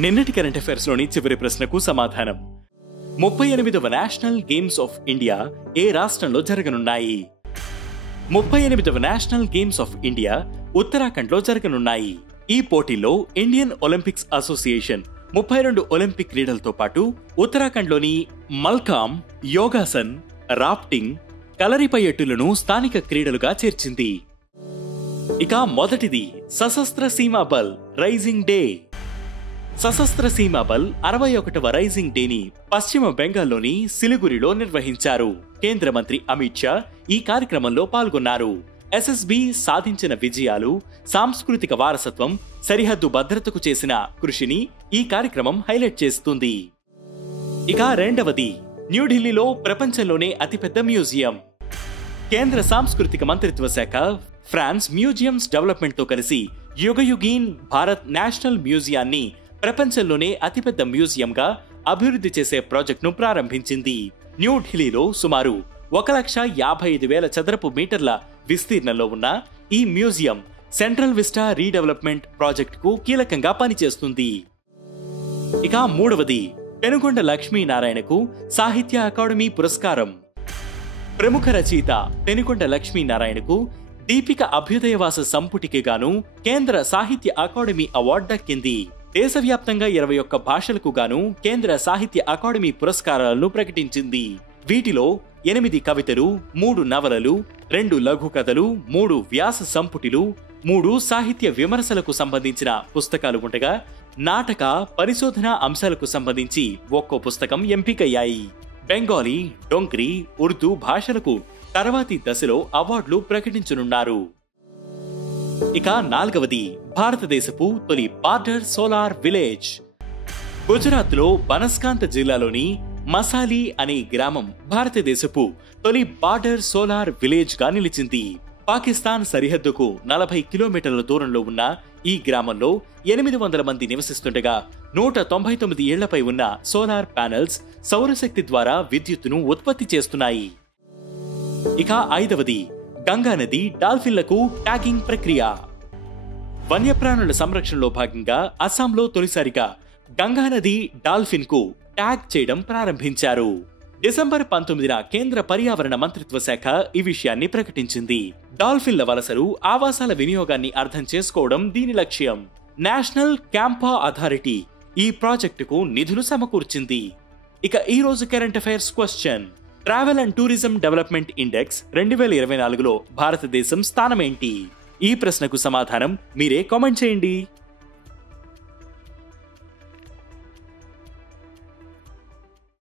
నిన్నటి current affairs లోని చివరి ప్రశ్నకు సమాధానం. 38వ నేషనల్ గేమ్స్ ఆఫ్ ఇండియా ఏ రాష్ట్రంలో జరగనున్నాయి? 38వ national games of India Uttarakhand లో జరగనున్నాయి. ఈ పోటీల్లో ఇండియన్ ఒలింపిక్స్ అసోసియేషన్ 32 ఒలింపిక్ క్రీడలతో పాటు ఉత్తరాఖండ్ లోని మల్ఖాంబ్, యోగాసన్, రాఫ్టింగ్, కలరిపై ఎట్టులను స్థానిక క్రీడలుగా చేర్చింది. ఇక మొదటిది సశస్త్ర సీమా బల్ రైజింగ్ డే. సశస్త్ర సీమా బల్ 61వ రైజింగ్ డేని పశ్చిమ బెంగాల్లోని సిలిగురిలో నిర్వహించారు. కేంద్ర మంత్రి అమిత్ షా ఈ కార్యక్రమంలో పాల్గొన్నారు. ఎస్ఎస్బి సాధించిన విజయాలు, సాంస్కృతిక వారసత్వం, సరిహద్దు భద్రతకు చేసిన కృషిని ఈ కార్యక్రమం హైలైట్ చేస్తుంది. ఇక రెండవది న్యూఢిల్లీలో ప్రపంచంలోనే అతిపెద్ద మ్యూజియం. కేంద్ర సాంస్కృతిక మంత్రిత్వ శాఖ ఫ్రాన్స్ మ్యూజియంస్ డెవలప్మెంట్ తో కలిసి యుగయుగీన్ భారత్ నేషనల్ మ్యూజియాన్ని ప్రపంచంలోనే అతిపెద్ద మ్యూజియంగా అభివృద్ధి చేసే ప్రాజెక్టును ప్రారంభించింది. న్యూఢిల్లీలో సుమారు 1,55,000 చదరపు మీటర్ల విస్తీర్ణంలో ఉన్న ఈ మ్యూజియం సెంట్రల్ విస్టా రీడెవలప్మెంట్ ప్రాజెక్టుకు కీలకంగా పనిచేస్తుంది. ఇక మూడవది పెనుగొండ లక్ష్మీనారాయణకు సాహిత్య అకాడమీ పురస్కారం. ప్రముఖ రచయిత పెనుగొండ లక్ష్మీనారాయణకు దీపిక అభ్యుదయవాస సంపుటికి గాను కేంద్ర సాహిత్య అకాడమీ అవార్డు దక్కింది. దేశవ్యాప్తంగా 21 భాషలకు గాను కేంద్ర సాహిత్య అకాడమీ పురస్కారాలను ప్రకటించింది. వీటిలో 8 కవితలు, 3 నవలలు, 2 లఘు కథలు, 3 వ్యాస సంపుటిలు, 3 సాహిత్య విమర్శలకు సంబంధించిన పుస్తకాలు ఉండగా నాటక, పరిశోధన అంశాలకు సంబంధించి ఒక్కో పుస్తకం ఎంపికయ్యాయి. బెంగాలీ, డొంగ్రీ, ఉర్దూ భాషలకు తర్వాతి దశలో అవార్డులు ప్రకటించనున్నారు. ఇక నాలుగవది భారతదేశపు తొలి బార్డర్ సోలార్ విలేజ్. గుజరాత్ లో బనస్కాంత జిల్లాలోని మసాలి అనే గ్రామం భారతదేశపు తొలి బార్డర్ సోలార్ విలేజ్ గా నిలిచింది. పాకిస్తాన్ సరిహద్దుకు 40 కిలోమీటర్ల దూరంలో ఉన్న ఈ గ్రామంలో 800 మంది నివసిస్తుండగా 199 ఏళ్లపై ఉన్న సోలార్ ప్యానెల్స్ సౌరశక్తి ద్వారా విద్యుత్తును ఉత్పత్తి చేస్తున్నాయి. ఇక ఐదవది గంగా నది డాల్ఫిన్లకు ట్యాగింగ్ ప్రక్రియ. వన్యప్రాణుల సంరక్షణలో భాగంగా అస్సాంలో తొలిసారిగా గంగా నది డాల్ఫిన్ కు ట్యాగ్ చేయడం ప్రారంభించారు. డిసెంబర్ 19న కేంద్ర పర్యావరణ మంత్రిత్వ శాఖ ఈ విషయాన్ని ప్రకటించింది. డాల్ఫిన్ల వలసలు, ఆవాసాల వినియోగాన్ని అర్థం చేసుకోవడం దీని లక్ష్యం. నేషనల్ క్యాంపా అథారిటీ ఈ ప్రాజెక్టుకు నిధులు సమకూర్చింది. ఇక ఈ రోజు current affairs question: travel and tourism development index 2024లో భారతదేశం స్థానం ఏంటి? ఈ ప్రశ్నకు సమాధానం మీరే కామెంట్ చేయండి.